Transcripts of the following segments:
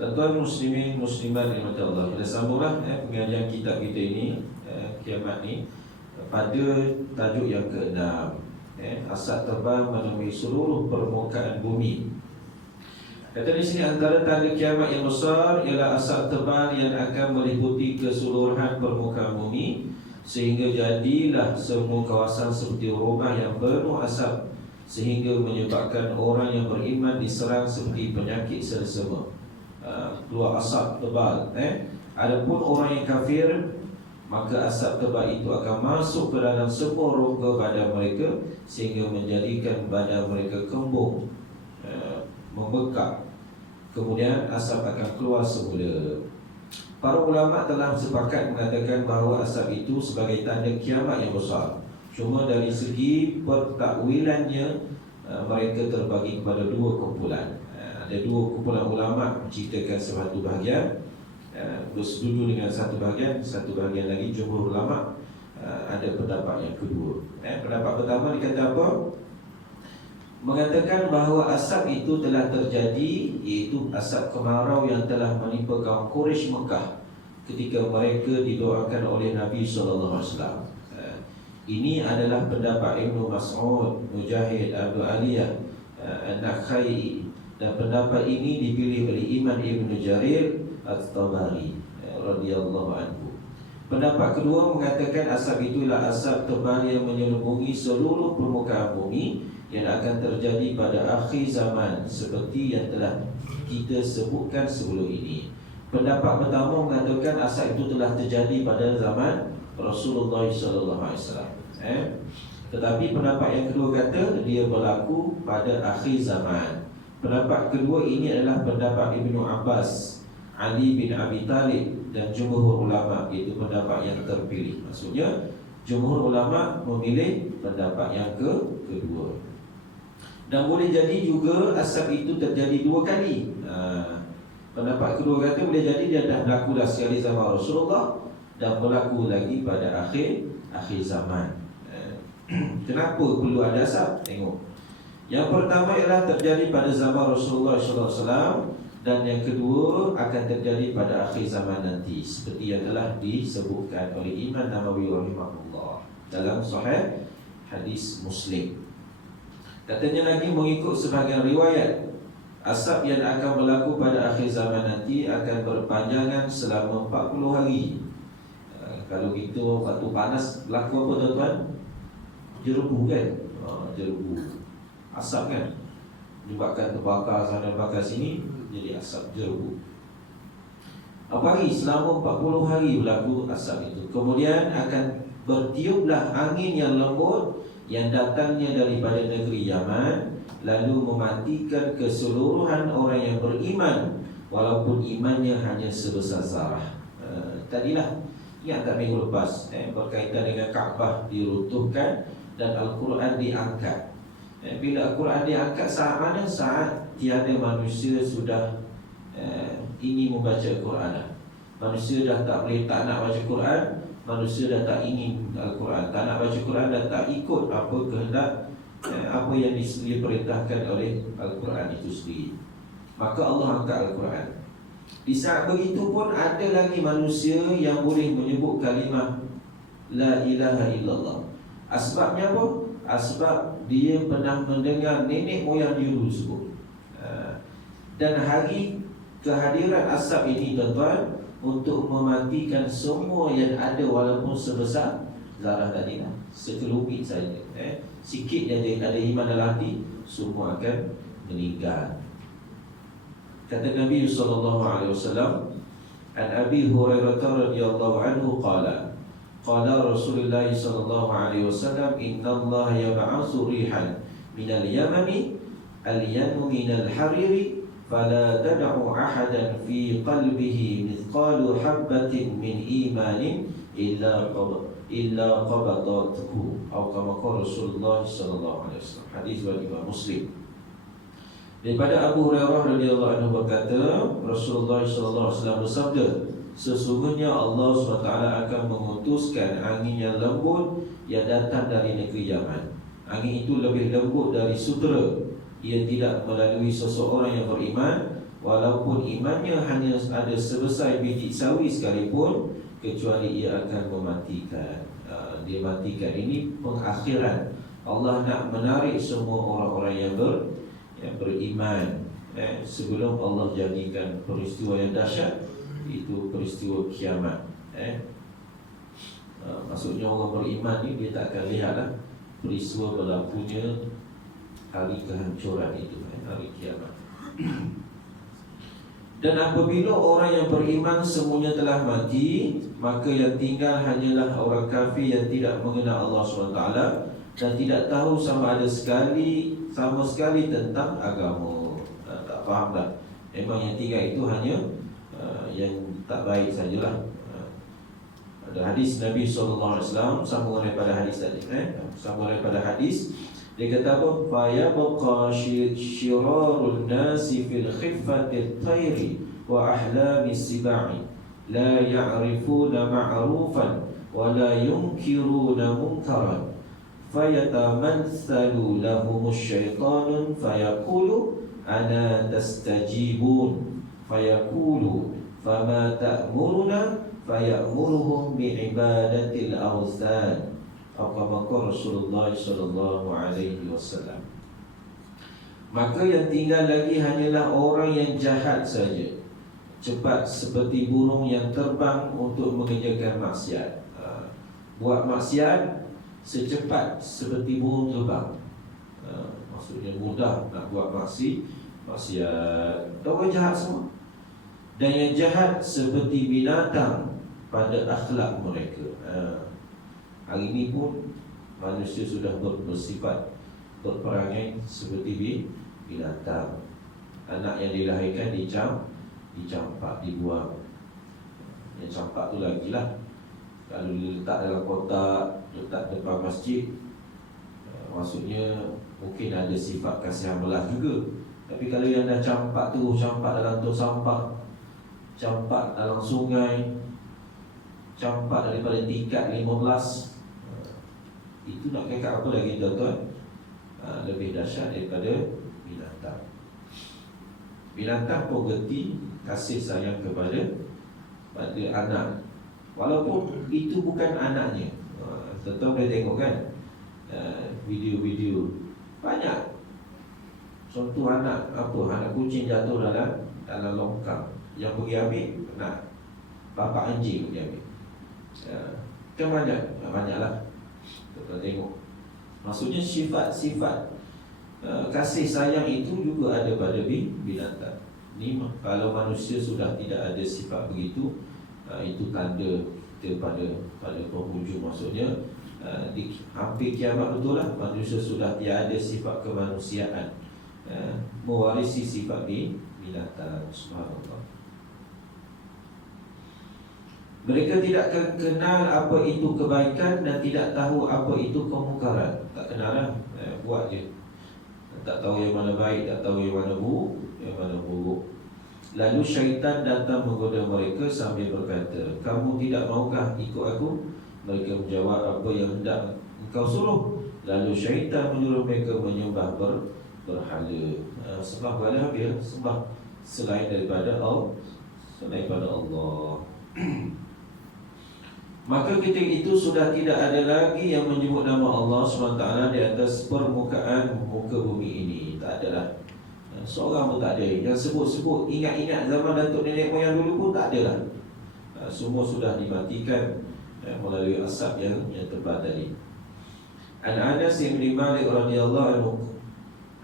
Tuan-tuan muslimin muslimat yang mati Allah, kita sambunglah pengajian kitab kita ini, kiamat ni, pada tajuk yang ke-6, asap tebal menemui seluruh permukaan bumi. Kata di sini, antara tanda kiamat yang besar ialah asap tebal yang akan meliputi keseluruhan permukaan bumi, sehingga jadilah semua kawasan seperti rumah yang penuh asap, sehingga menyebabkan orang yang beriman diserang seperti penyakit sersema. Keluar asap tebal. Adapun orang yang kafir, maka asap tebal itu akan masuk ke dalam semua rongga badan mereka, sehingga menjadikan badan mereka kembung, membekak. Kemudian asap akan keluar semula. Para ulama telah sepakat mengatakan bahawa asap itu sebagai tanda kiamat yang besar. Cuma dari segi pertakwilannya, mereka terbagi kepada dua kumpulan. Ada dua kumpulan ulama menceritakan satu bahagian, bersetuju dengan satu bahagian lagi jumhur ulama ada pendapat yang kedua. Pendapat pertama dikata apa? Mengatakan bahawa asap itu telah terjadi, iaitu asap kemarau yang telah menimpa kaum Quraisy Mekah ketika mereka didoakan oleh Nabi SAW. Ini adalah pendapat Ibnu Mas'ud, Mujahid, Abu Aliyah, An-Nakhai, dan pendapat ini dipilih oleh Imam Ibn Jarir At-Tabari radhiyallahu anhu. Pendapat kedua mengatakan asap itulah asap tebal yang menyelubungi seluruh permukaan bumi, yang akan terjadi pada akhir zaman seperti yang telah kita sebutkan sebelum ini. Pendapat pertama mengatakan asap itu telah terjadi pada zaman Rasulullah SAW. Tetapi pendapat yang kedua kata dia berlaku pada akhir zaman. Pendapat kedua ini adalah pendapat Ibnu Abbas, Ali bin Abi Talib dan jumhur ulama, iaitu pendapat yang terpilih. Maksudnya jumhur ulama memilih pendapat yang kedua. Dan boleh jadi juga asap itu terjadi dua kali. Pendapat kedua kata boleh jadi dia dah berlaku dah sekali zaman Rasulullah dan berlaku lagi pada akhir zaman. Kenapa perlu ada asap? Tengok. Yang pertama ialah terjadi pada zaman Rasulullah SAW, dan yang kedua akan terjadi pada akhir zaman nanti, seperti yang telah disebutkan oleh Imam Nawawi rahimahullah dalam Sahih hadis Muslim. Katanya lagi, mengikut sebahagian riwayat, asap yang akan berlaku pada akhir zaman nanti akan berpanjangan selama 40 hari. Kalau gitu waktu panas berlaku apa tuan-tuan? Jerebu kan? Jerebu, asap kan, menyebabkan terbakar sana bakar sini, jadi asap jerebu. Apa hari? Selama 40 hari berlaku asap itu. Kemudian akan bertiuplah angin yang lembut yang datangnya daripada negeri Yaman, lalu mematikan keseluruhan orang yang beriman, walaupun imannya hanya sebesar zarah. Tadilah yang tak minggu lepas, berkaitan dengan Kaabah diruntuhkan dan Al-Quran diangkat. Bila Al-Quran diangkat, saat mana? Saat tiada manusia sudah ingin membaca Al-Quran. Manusia dah tak nak baca Quran, manusia dah tak ingin Al-Quran, tak nak baca Quran dan tak ikut apa kehendak, apa yang diperintahkan oleh Al-Quran itu sendiri. Maka Allah angkat Al-Quran. Di saat begitu pun ada lagi manusia yang boleh menyebut kalimah La ilaha illallah. Asbabnya apa? Asbab dia pernah mendengar nenek moyang dia dulu sebut. Dan hari kehadiran asap ini tuan-tuan untuk mematikan semua yang ada, walaupun sebesar zarah tadi lah, sekelumit saja, sikit yang ada iman dalam hati, semua akan meninggal. Kata Nabi SAW, an Abi Hurairah radhiyallahu anhu qala Rasulullah SAW, inna Allah yab'atsu rihan minal yamani al-yanu minal hariri fala tad'u ahadan fi qalbihi mithqalu habbatin min imanin illa qabadathu, atau kama qala Rasulullah sallallahu alaihi wasallam. Hadis riwayat Imam Muslim. Daripada Abu Hurairah radhiyallahu anhu berkata, Rasulullah sallallahu alaihi wasallam bersabda, sesungguhnya Allah SWT akan mengutuskan angin yang lembut yang datang dari negeri Yaman. Angin itu lebih lembut dari sutera. Ia tidak melalui seseorang yang beriman, walaupun imannya hanya ada sebesar biji sawi sekalipun, kecuali ia akan mematikan. Dia matikan. Ini pengakhiran. Allah nak menarik semua orang-orang yang beriman sebelum Allah jadikan peristiwa yang dahsyat, itu peristiwa kiamat. Maksudnya orang beriman ni dia tak akan lihatlah peristiwa berlakunya hari kehancuran itu, hari kiamat. Dan apabila orang yang beriman semuanya telah mati, maka yang tinggal hanyalah orang kafir yang tidak mengenal Allah SWT dan tidak tahu sama sekali tentang agama. Tak faham dah. Memang yang tinggal itu hanya yang tak baik sajalah. Ada hadis Nabi SAW, sambungan daripada hadis tadi, sambungan daripada hadis, dia kata apa? Fayabqa syirarun nasi fil khiffatil tayri wa ahlami sibai la ya'rifuna ma'rufan wa la yunkiruna munkaran fayatamathalu lahumus syaitanun fayaqulu ana tastajibun fayaqulu fama ta'muruna fayamuruhum bi'ibadatil awthan. Apa-apa Rasulullah sallallahu alaihi wasallam. Maka yang tinggal lagi hanyalah orang yang jahat saja, cepat seperti burung yang terbang untuk mengerjakan maksiat. Buat maksiat secepat seperti burung terbang. Maksudnya mudah nak buat maksiat. Orang jahat semua. Dan yang jahat seperti binatang pada akhlak mereka. Hari ini pun manusia sudah bersifat berperangai seperti binatang. Anak yang dilahirkan dicampak, dibuang. Yang campak tu lagi lah. Kalau diletak dalam kotak, letak depan masjid, maksudnya mungkin ada sifat kasihan belah juga. Tapi kalau yang dah campak tu, campak dalam tong sampah, campak dalam sungai, campak daripada tingkat 15, itu nak kekal apa lagi tuan-tuan? Lebih dahsyat daripada binatang. Binatang pun gerti kasih sayang kepada anak, walaupun itu bukan anaknya. Tuan-tuan boleh tengok kan video-video banyak. Contoh anak kucing jatuh dalam longkang, yang pergi ambil nak bapa anjing pergi ambil. Kan banyaklah. Kita tengok. Maksudnya sifat-sifat kasih sayang itu juga ada pada binatang. Ni kalau manusia sudah tidak ada sifat begitu, itu tanda kita pada penghujung. Maksudnya di hampir kiamat betul lah, manusia sudah tiada sifat kemanusiaan, mewarisi sifat binatang. Subhanallah. Mereka tidak kenal apa itu kebaikan dan tidak tahu apa itu kemungkaran. Tak kenal lah, buat je. Tak tahu yang mana baik, tak tahu yang mana buruk. Lalu syaitan datang menggoda mereka sambil berkata, kamu tidak maukah ikut aku? Mereka menjawab, apa yang hendak engkau suruh? Lalu syaitan menyuruh mereka menyembah berhala. Sembah berhala dia sembah selain daripada Allah. Maka ketika itu sudah tidak ada lagi yang menyebut nama Allah SWT di atas permukaan muka bumi ini. Tak ada lah. Seorang pun tak ada. Yang sebut-sebut ingat-ingat zaman datuk nenek moyang dulu pun tak ada lah. Semua sudah dimatikan melalui asap yang tebal tadi. Anas bin Malik radhiyallahu anhu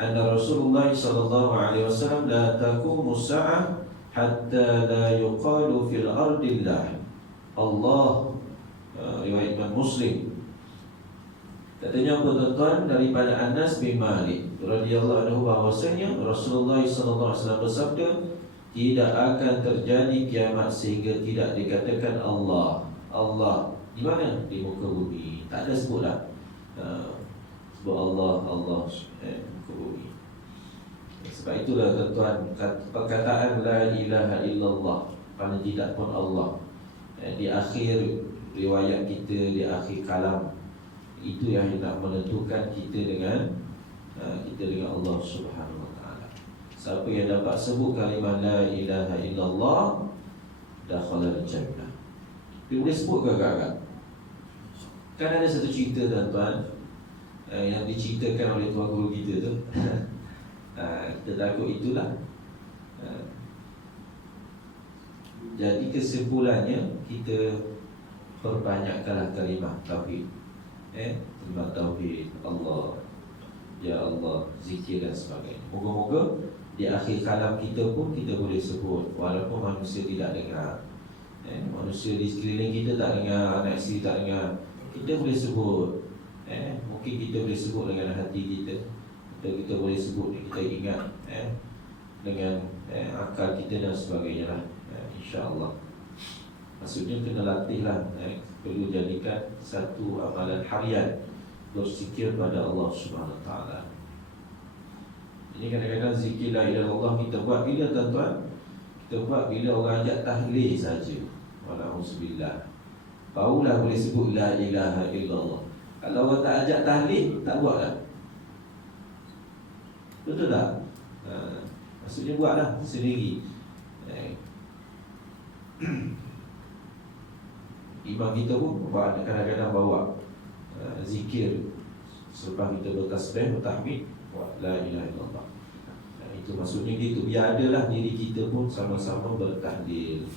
anna Rasulullah sallallahu alaihi wasallam la taqumu as-sa'ah hatta la yuqalu fil ardillah Allah. Riwayat Imam Muslim. Katanya apa tuan-tuan, daripada Anas bin Malik radhiyallahu anhu bahwasanya Rasulullah sallallahu alaihi wasallam bersabda, tidak akan terjadi kiamat sehingga tidak dikatakan Allah. Allah di mana? Di muka bumi. Tak ada sebutlah. Sebut Allah muka bumi. Sebab itulah tuan-tuan, perkataan la ilaha illallah, paling tidak pun Allah, di akhir riwayat kita, di akhir kalam, itu yang nak menentukan kita dengan Allah Subhanahu Wa Taala. Siapa yang dapat sebut kalimah la ilaha illallah dakhala al-jannah. Dia boleh sebut ke agak-agak? Kan ada satu cerita tuan-tuan yang diceritakan oleh tuan guru kita tu. Kita takut itulah. Jadi kesimpulannya, kita perbanyakkanlah kalimah tauhid. Kalimah tauhid, Allah, ya Allah, zikir dan sebagainya. Moga-moga di akhir kalam kita pun kita boleh sebut, walaupun manusia tidak dengar. Manusia di sekeliling kita tak dengar, anak isteri tak dengar, kita boleh sebut. Mungkin kita boleh sebut dengan hati kita, atau kita boleh sebut, kita ingat dengan akal kita dan sebagainya lah. InsyaAllah. Maksudnya kena latih lah, perlu jadikan satu amalan harian, berzikir pada Allah Subhanahu Wa Taala. Ini kadang-kadang zikir la ilaha illallah kita buat bila tuan-tuan? Kita buat bila orang ajak tahlil saja. Walauzubillah. Barulah boleh sebut la ilaha illallah. Kalau orang tak ajak tahlil, tak buat lah. Betul tak? Maksudnya buatlah sendiri. Imam kita pun kadang-kadang bawa zikir selepas kita bertasbih, bertahmid, la ilaha illallah. Itu maksudnya gitu. Biar adalah diri kita pun sama-sama bertahlil.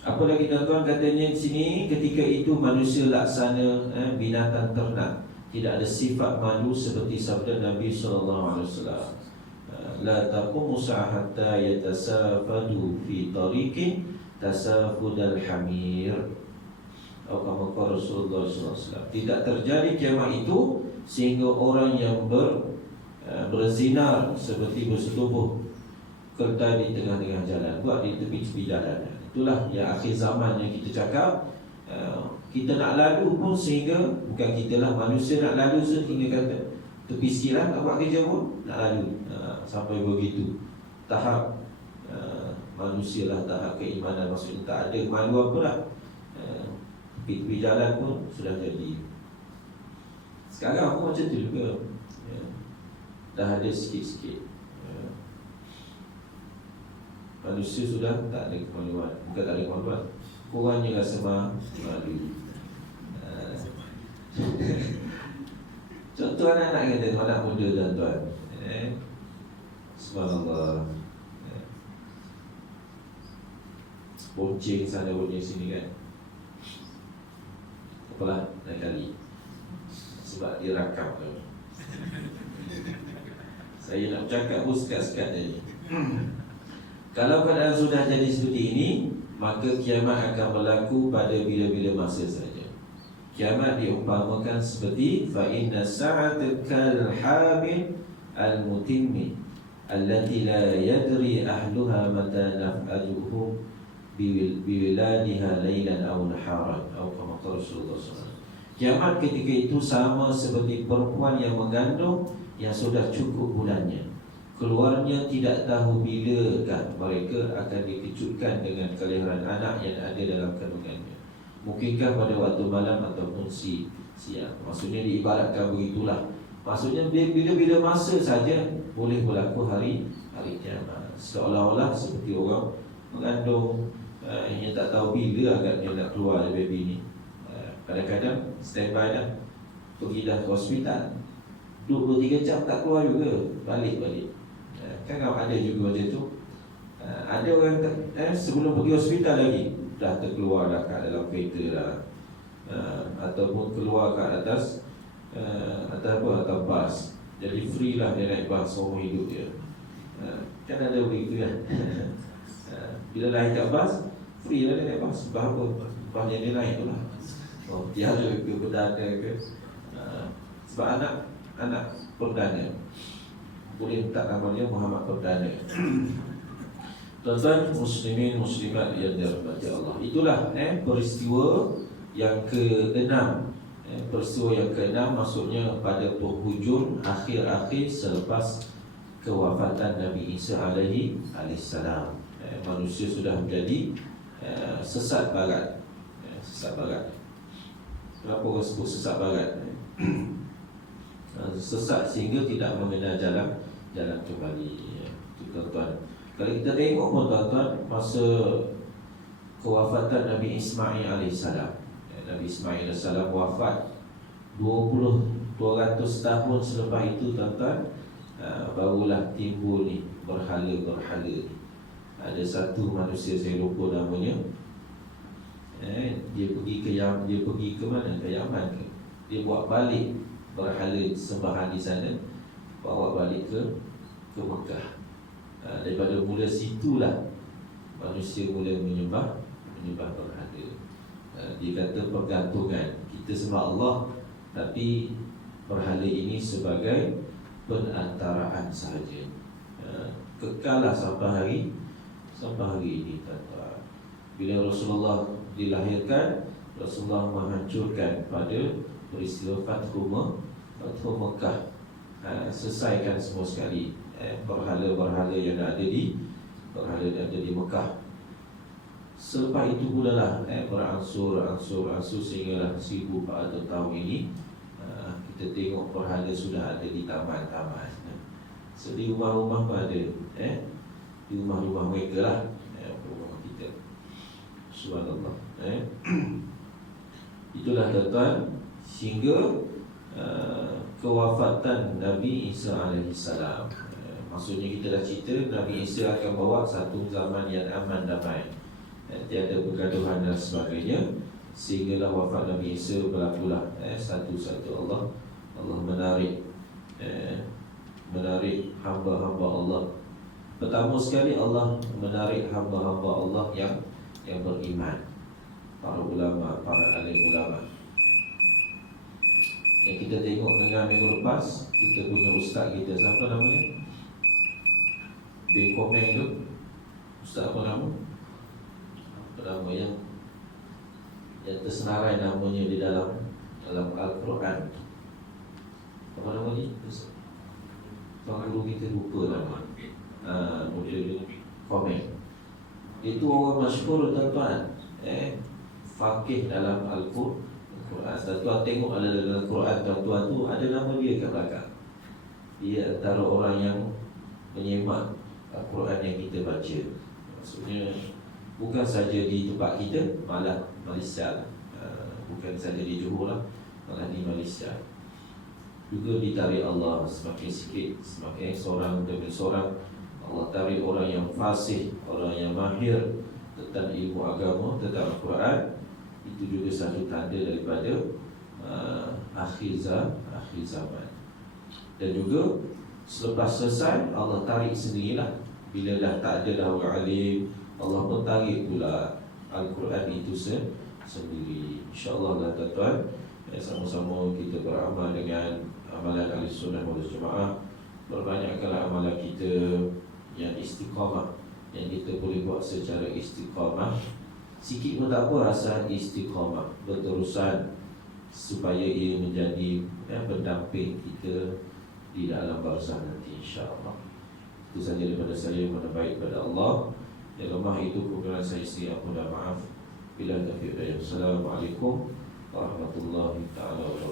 Apa lagi tuan-tuan katanya di sini, ketika itu manusia laksana binatang ternak, tidak ada sifat malu seperti sabda Nabi SAW. La taqumu hatta yatasafadu fi tariqin tasafudal hamir. Atau kama qala Rasulullah SAW. Tidak terjadi kiamat itu sehingga orang yang berzinar seperti bersetubuh kerta di tengah-tengah jalan, buat di tepi-tepi jalan. Itulah yang akhir zaman yang kita cakap. Kita nak lalu pun sehingga, bukan kita lah, manusia nak lalu sehingga kata tepi sikit lah, nak buat kerja pun nak lalu. Sampai begitu tahap manusia lah, tahap keimanan. Maksudnya tak ada malu apa lah, tepi-tepi jalan pun sudah jadi. Sekarang pun macam tu juga, dah ada sikit-sikit. Manusia sudah tak ada kemaluan. Bukan tak ada kemaluan, kurangnya rasa malu. Contoh anak-anak kita, anak muda tuan-tuan, subhanallah, bonceng sana bonceng sini kan. Apalah, lain kali sebab dia rakam tu. Saya nak cakap pun sekat-sekat tadi. Kalau keadaan sudah jadi seperti ini, maka kiamat akan berlaku pada bila-bila masa saja. Kiamat diumpamakan seperti fa inna sa'ata kal hamil al mutimmi allati la yadri ahluha mata naf'aluhu biwiladiha lailan aw naharan atau kama qala Rasulullah SAW. Kiamat ketika itu sama seperti perempuan yang mengandung yang sudah cukup bulannya. Keluarnya tidak tahu bilakah mereka akan dikejutkan dengan kelahiran anak yang ada dalam kandungannya. Mungkinkah pada waktu malam ataupun siang. Maksudnya diibaratkan begitulah. Maksudnya bila-bila masa saja boleh berlaku hari kiamat. Seolah-olah seperti orang mengandung yang tak tahu bila agaknya nak keluar dari baby ni. Kadang-kadang standby dah, pergi dah ke hospital, 23 jam tak keluar juga, balik-balik. Kan ada juga macam tu. Ada orang sebelum pergi hospital lagi dah terkeluar dah kat dalam kereta dah, ataupun keluar kat atas atas bas. Jadi free lah dia naik bas seumur hidup dia. Kan ada begitu kan. Bila naik kat bas, free lah dia naik bas. Berapa bas yang dia naik tu lah. Tiada ke perdana ke. Sebab anak perdana boleh letak nama dia Muhammad Perdana. Tuan-tuan muslimin muslimat yang dirahmati Allah, itulah peristiwa yang ke-6. Peristiwa yang ke-6 maksudnya pada penghujung akhir-akhir selepas kewafatan Nabi Isa alaihi salam. Manusia sudah menjadi sesat barat. Sesat barat. Kenapa orang sebut sesat barat? sesat sehingga tidak mengenal jalan kembali. Ya, itu tuan-tuan. Kalau kita tengok pun tuan-tuan, masa kewafatan Nabi Ismail alaihissalam, Nabi Ismail alaihissalam wafat 200 tahun selepas itu tuan-tuan, barulah timbul ni berhala-berhala ni. Ada satu manusia, saya lupa namanya, dia pergi ke mana? Ke Yaman ke? Dia buat balik berhala sembahan di sana, bawa balik ke Mekah. Daripada mula situlah manusia mula menyembah berhala. Dia kata pergantungan, kita sembah Allah, tapi berhala ini sebagai perantaraan sahaja. Kekalah sampai hari ini tuan-tuan. Bila Rasulullah dilahirkan, Rasulullah menghancurkan pada peristiwa Fathu Mekah. Selesaikan semua sekali berhala-berhala yang ada di Mekah. Selepas itu pula lah beransur sehinggalah 1400 tahun ini, kita tengok berhala sudah ada di taman-taman. So di rumah-rumah pun ada, di rumah-rumah mereka lah, rumah kita. Subhanallah. Itulah tuan-tuan, sehingga kewafatan Nabi Isa alaihissalam. Maksudnya kita dah cerita Nabi Isa akan bawa satu zaman yang aman damai, tiada pergaduhan dan sebagainya. Sehinggalah wafat Nabi Isa berlakulah satu-satu Allah menarik hamba-hamba Allah. Pertama sekali Allah menarik hamba-hamba Allah yang beriman, para ulama, para alim ulama. Yang kita tengok dengan minggu lepas, kita punya ustaz kita, siapa namanya? Bin Komeng tu. Ustaz apa nama? Yang tersenarai namanya di dalam Al-Quran. Apa nama ni? Tuan guru kita lupa nama. Bin Komeng. Itu orang masyhur tuan-tuan. Faqih dalam Al-Quran. Tuan-tuan tengok ada dalam Al-Quran, tuan-tuan tu ada nama dia kat belakang. Dia antara orang yang menyemak Al-Quran yang kita baca. Maksudnya bukan saja di tempat kita, malah Malaysia, bukan saja di Johor lah, malah di Malaysia juga ditarik Allah semakin sikit, semakin seorang demi seorang. Allah tarik orang yang fasih, orang yang mahir tentang ilmu agama, tentang Al-Quran. Itu juga satu tanda daripada akhir zaman. Dan juga selepas selesai, Allah tarik sendirilah. Bila dah tak ada dah orang alim, Allah pun tarik pula Al-Quran itu sendiri. InsyaAllah lah tuan-tuan, sama-sama kita beramal dengan amalan Ahlussunnah wal Jamaah. Perbanyakkanlah amalan kita yang istiqamah, yang kita boleh buat secara istiqamah. Sikit pun tak apa, rasa istiqamah, berterusan, supaya ia menjadi pendamping kita di dalam barzah nanti, insyaAllah. Itu saja daripada saya, mana baik pada Allah. Yang lemah itu kekurangan saya, ampun dan maaf. Bila taufiq hidayah. Assalamualaikum warahmatullahi taala wabarakatuh.